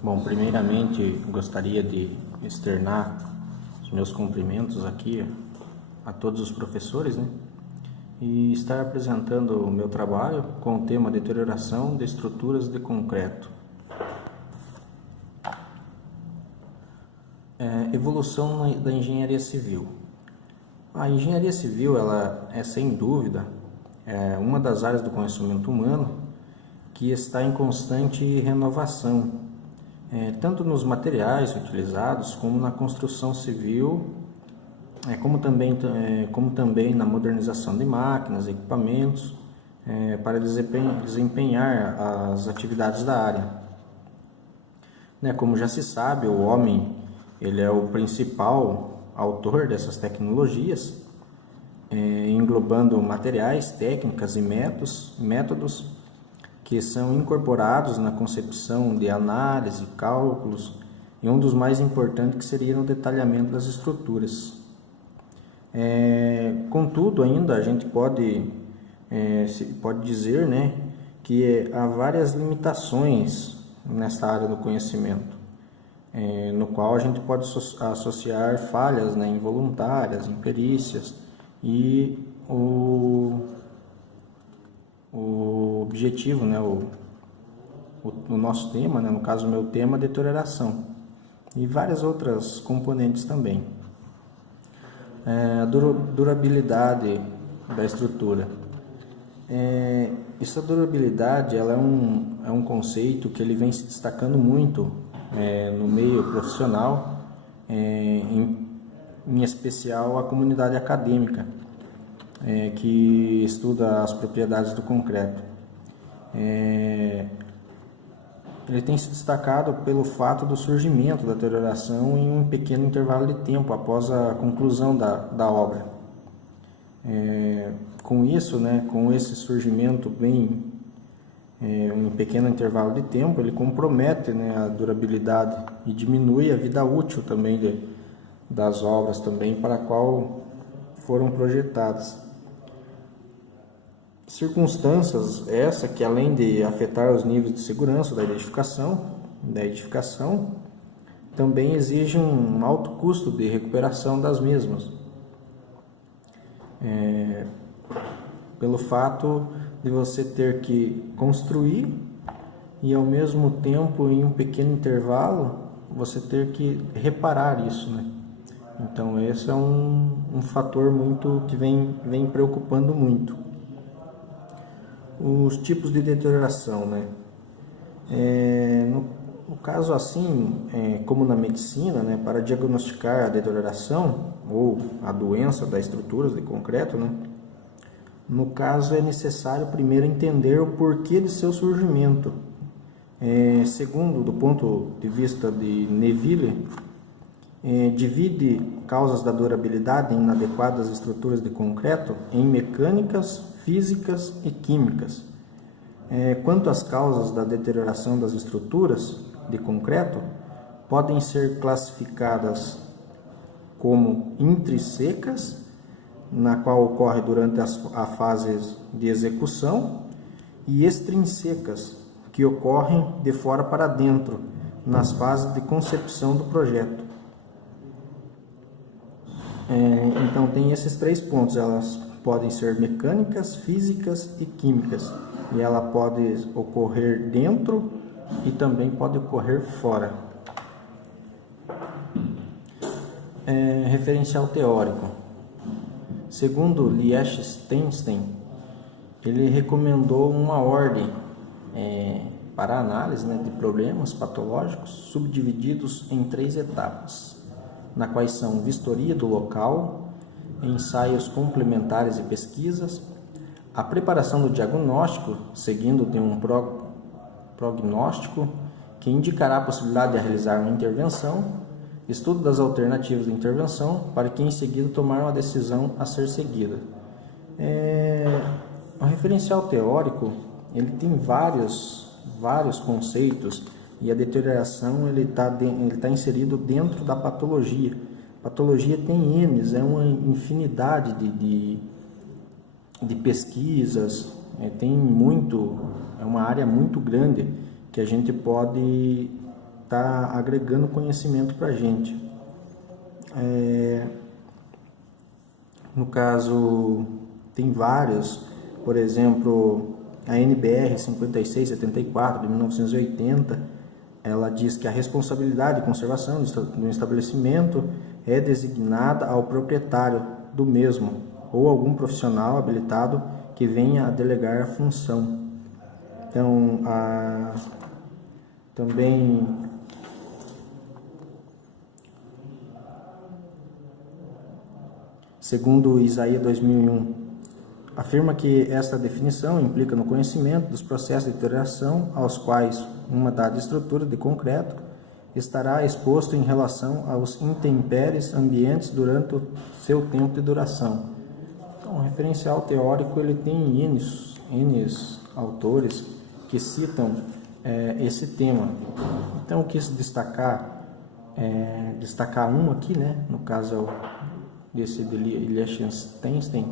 Bom, primeiramente gostaria de externar os meus cumprimentos aqui a todos os professores, né? E estar apresentando o meu trabalho com o tema deterioração de estruturas de concreto. Evolução da engenharia civil. A engenharia civil, ela é sem dúvida uma das áreas do conhecimento humano que está em constante renovação, tanto nos materiais utilizados como na construção civil, como também na modernização de máquinas, equipamentos, para desempenhar as atividades da área. Como já se sabe, o homem ele é o principal autor dessas tecnologias, englobando materiais, técnicas e métodos que são incorporados na concepção de análise, cálculos e um dos mais importantes que seria o detalhamento das estruturas. Contudo, ainda a gente pode dizer, que há várias limitações nessa área do conhecimento, no qual a gente pode associar falhas involuntárias, imperícias e o objetivo, o nosso tema, no caso o meu tema, deterioração, e várias outras componentes também. A durabilidade da estrutura. Essa durabilidade ela é um conceito que ele vem se destacando muito no meio profissional, em especial a comunidade acadêmica, que estuda as propriedades do concreto. Ele tem se destacado pelo fato do surgimento da deterioração em um pequeno intervalo de tempo após a conclusão da obra. Com isso, com esse surgimento em pequeno intervalo de tempo, ele compromete a durabilidade e diminui a vida útil também das obras também para a qual foram projetadas. Circunstâncias essa que, além de afetar os níveis de segurança da edificação, também exigem um alto custo de recuperação das mesmas, pelo fato de você ter que construir e, ao mesmo tempo, em um pequeno intervalo, você ter que reparar isso, Então, esse é um fator que vem preocupando muito. Os tipos de deterioração, no caso assim, como na medicina, para diagnosticar a deterioração ou a doença das estruturas de concreto, no caso é necessário primeiro entender o porquê de seu surgimento. Segundo, do ponto de vista de Neville, divide causas da durabilidade inadequadas das estruturas de concreto em mecânicas, físicas e químicas. Quanto às causas da deterioração das estruturas de concreto, podem ser classificadas como intrínsecas, na qual ocorre durante a fase de execução, e extrínsecas, que ocorrem de fora para dentro, nas fases de concepção do projeto. Então, tem esses 3 pontos. Elas podem ser mecânicas, físicas e químicas. E ela pode ocorrer dentro e também pode ocorrer fora. Referencial teórico. Segundo Liechtenstein, ele recomendou uma ordem para a análise de problemas patológicos subdivididos em 3 etapas, na quais são vistoria do local, ensaios complementares e pesquisas, a preparação do diagnóstico, seguindo de um prognóstico que indicará a possibilidade de realizar uma intervenção, estudo das alternativas de intervenção, para que em seguida tomar uma decisão a ser seguida. O referencial teórico ele tem vários conceitos, e a deterioração ele tá inserido dentro da patologia. Patologia tem N, é uma infinidade de pesquisas, é uma área muito grande que a gente pode está agregando conhecimento para a gente. No caso, tem vários, por exemplo, a NBR 5674 de 1980, ela diz que a responsabilidade de conservação do estabelecimento é designada ao proprietário do mesmo ou algum profissional habilitado que venha a delegar a função. Então, também segundo Isaías 2001, afirma que esta definição implica no conhecimento dos processos de deterioração aos quais uma dada estrutura de concreto estará exposto em relação aos intempéries ambientes durante o seu tempo de duração. Então, o referencial teórico ele tem N autores que citam esse tema. Então, eu quis destacar um aqui, né? No caso desse de Liechtenstein,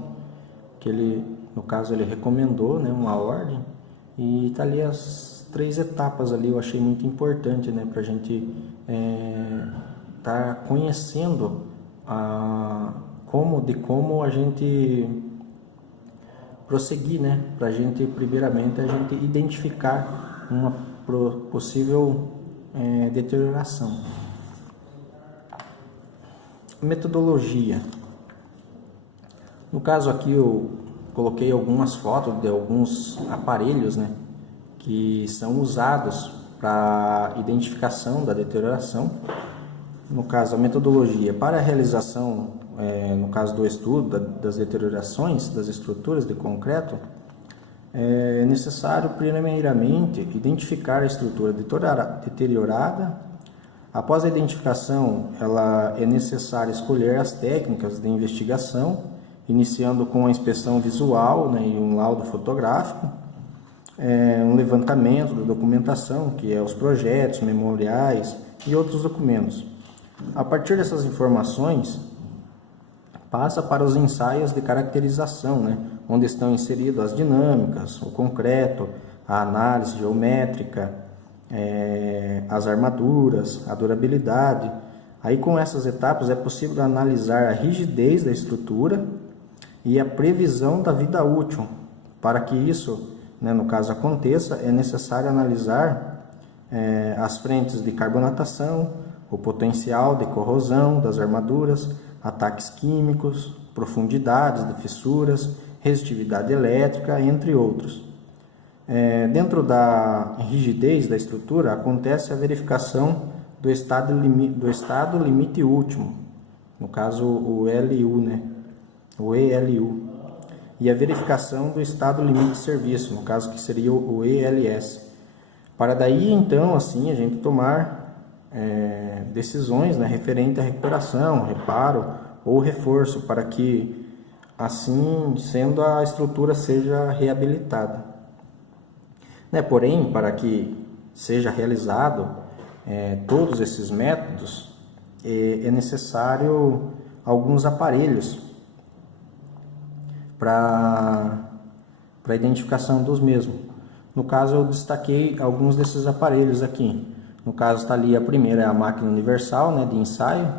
que ele, no caso, ele recomendou, né, uma ordem, e tá ali as 3 etapas ali, eu achei muito importante, né, para a gente tá conhecendo como a gente prosseguir, né, para a gente, primeiramente, a gente identificar uma possível deterioração. Metodologia. No caso aqui eu coloquei algumas fotos de alguns aparelhos, né, que são usados para identificação da deterioração. No caso, a metodologia para a realização, no caso do estudo das deteriorações das estruturas de concreto, é necessário primeiramente identificar a estrutura deteriorada. Após a identificação, é necessário escolher as técnicas de investigação, iniciando com a inspeção visual, né, e um laudo fotográfico, um levantamento da documentação, que é os projetos, memoriais e outros documentos. A partir dessas informações, passa para os ensaios de caracterização, né, onde estão inseridas as dinâmicas, o concreto, a análise geométrica, as armaduras, a durabilidade. Aí, com essas etapas, é possível analisar a rigidez da estrutura e a previsão da vida útil. Para que isso, né, no caso, aconteça, é necessário analisar as frentes de carbonatação, o potencial de corrosão das armaduras, ataques químicos, profundidades de fissuras, resistividade elétrica, entre outros. Dentro da rigidez da estrutura, acontece a verificação do estado limite último, no caso o LU, né? O ELU, e a verificação do estado limite de serviço, no caso que seria o ELS. Para daí, então, assim, a gente tomar decisões, né, referente à recuperação, reparo ou reforço, para que, assim sendo, a estrutura seja reabilitada. Porém, para que seja realizado todos esses métodos, é necessário alguns aparelhos para a identificação dos mesmos. No caso, eu destaquei alguns desses aparelhos aqui. No caso, está ali a primeira, é a máquina universal, né, de ensaio.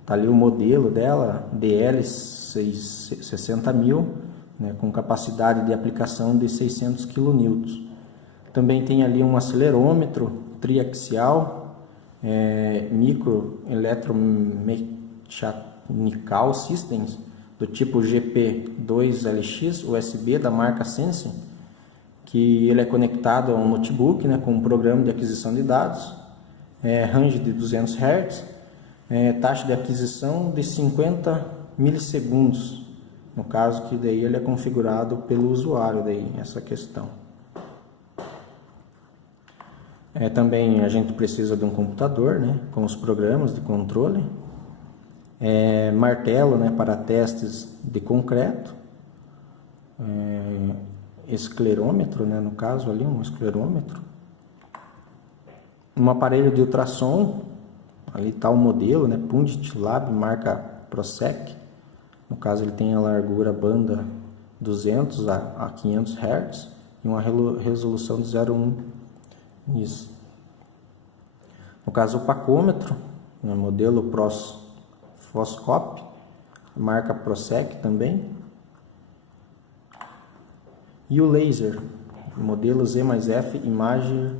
Está ali o modelo dela, DL 60.000, né, com capacidade de aplicação de 600 kN. Também tem ali um acelerômetro triaxial, micro electromechanical systems, do tipo GP2LX USB da marca Sense, que ele é conectado a um notebook, né, com um programa de aquisição de dados, range de 200 Hz, taxa de aquisição de 50 milissegundos, no caso que daí ele é configurado pelo usuário, daí essa questão. Também a gente precisa de um computador, né, com os programas de controle, martelo, né, para testes de concreto, esclerômetro, né, no caso ali um esclerômetro, um aparelho de ultrassom, ali está o modelo, né, Pundit Lab marca Prosec, no caso ele tem a largura banda 200 a 500 Hz e uma resolução de 0,1. Isso. No caso, o pacômetro, no modelo Foscop, marca Prosec também. E o laser, modelo Z+F Imager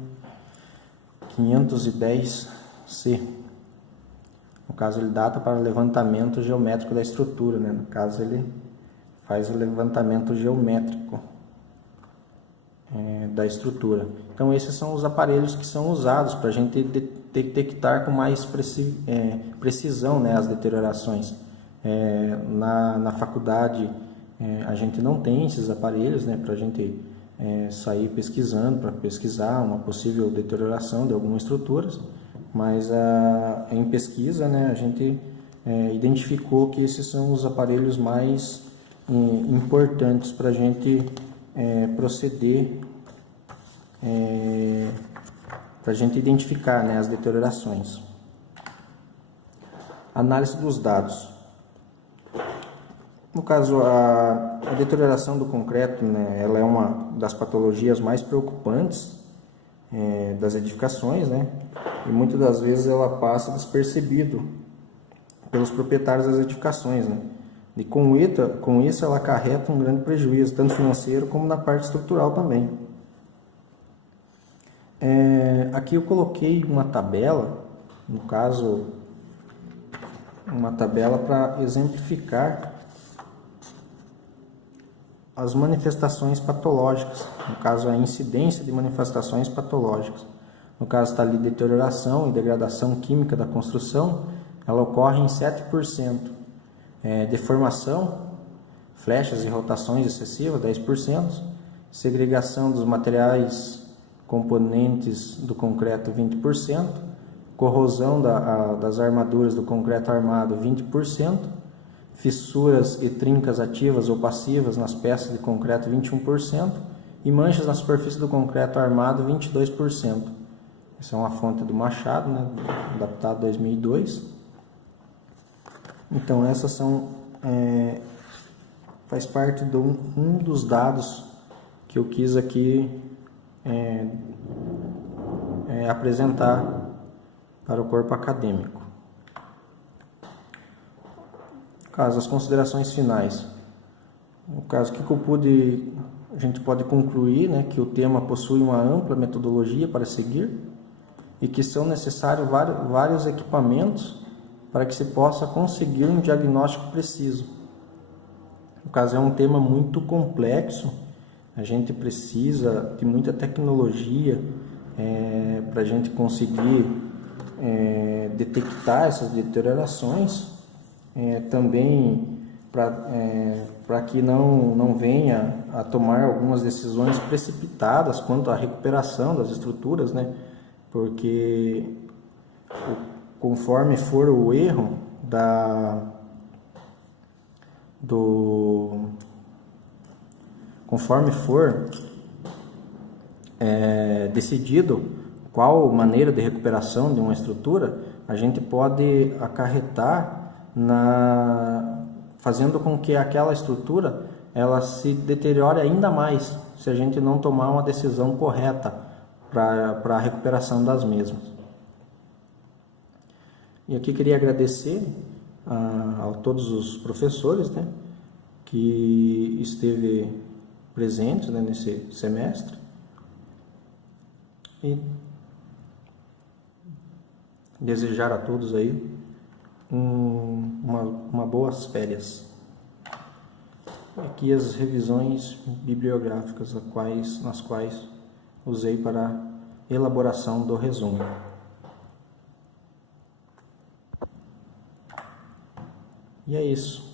510C. No caso, ele data para levantamento geométrico da estrutura, né? No caso, ele faz o levantamento geométrico da estrutura. Então, esses são os aparelhos que são usados para a gente detectar com mais precisão, né, as deteriorações. Na faculdade, a gente não tem esses aparelhos, né, para a gente sair pesquisando, para pesquisar uma possível deterioração de algumas estruturas, mas em pesquisa, né, a gente identificou que esses são os aparelhos mais importantes para a gente proceder, para a gente identificar, né, as deteriorações. Análise dos dados. No caso, a deterioração do concreto, né, ela é uma das patologias mais preocupantes das edificações, né, e muitas das vezes ela passa despercebido pelos proprietários das edificações, né, e com isso ela acarreta um grande prejuízo, tanto financeiro como na parte estrutural também. Aqui eu coloquei uma tabela, no caso, uma tabela para exemplificar as manifestações patológicas, no caso a incidência de manifestações patológicas. No caso está ali deterioração e degradação química da construção, ela ocorre em 7%. Deformação, flechas e rotações excessivas, 10%. Segregação dos materiais componentes do concreto, 20%. Corrosão das armaduras do concreto armado, 20%. Fissuras e trincas ativas ou passivas nas peças de concreto, 21%, e manchas na superfície do concreto armado, 22%. Essa é uma fonte do Machado, né, adaptado 2002. Então, essas são, faz parte de um dos dados que eu quis aqui apresentar para o corpo acadêmico. Caso, as considerações finais. No caso, o que a gente pode concluir, né, que o tema possui uma ampla metodologia para seguir e que são necessários vários equipamentos para que se possa conseguir um diagnóstico preciso. No caso, é um tema muito complexo, a gente precisa de muita tecnologia para a gente conseguir detectar essas deteriorações. Também para que não venha a tomar algumas decisões precipitadas quanto à recuperação das estruturas, né? Porque conforme for o erro conforme for decidido qual maneira de recuperação de uma estrutura, a gente pode acarretar fazendo com que aquela estrutura ela se deteriore ainda mais se a gente não tomar uma decisão correta para a recuperação das mesmas. E aqui queria agradecer a todos os professores, né, que esteve presentes, né, nesse semestre, e desejar a todos aí uma boas férias. Aqui as revisões bibliográficas nas quais usei para elaboração do resumo. E é isso.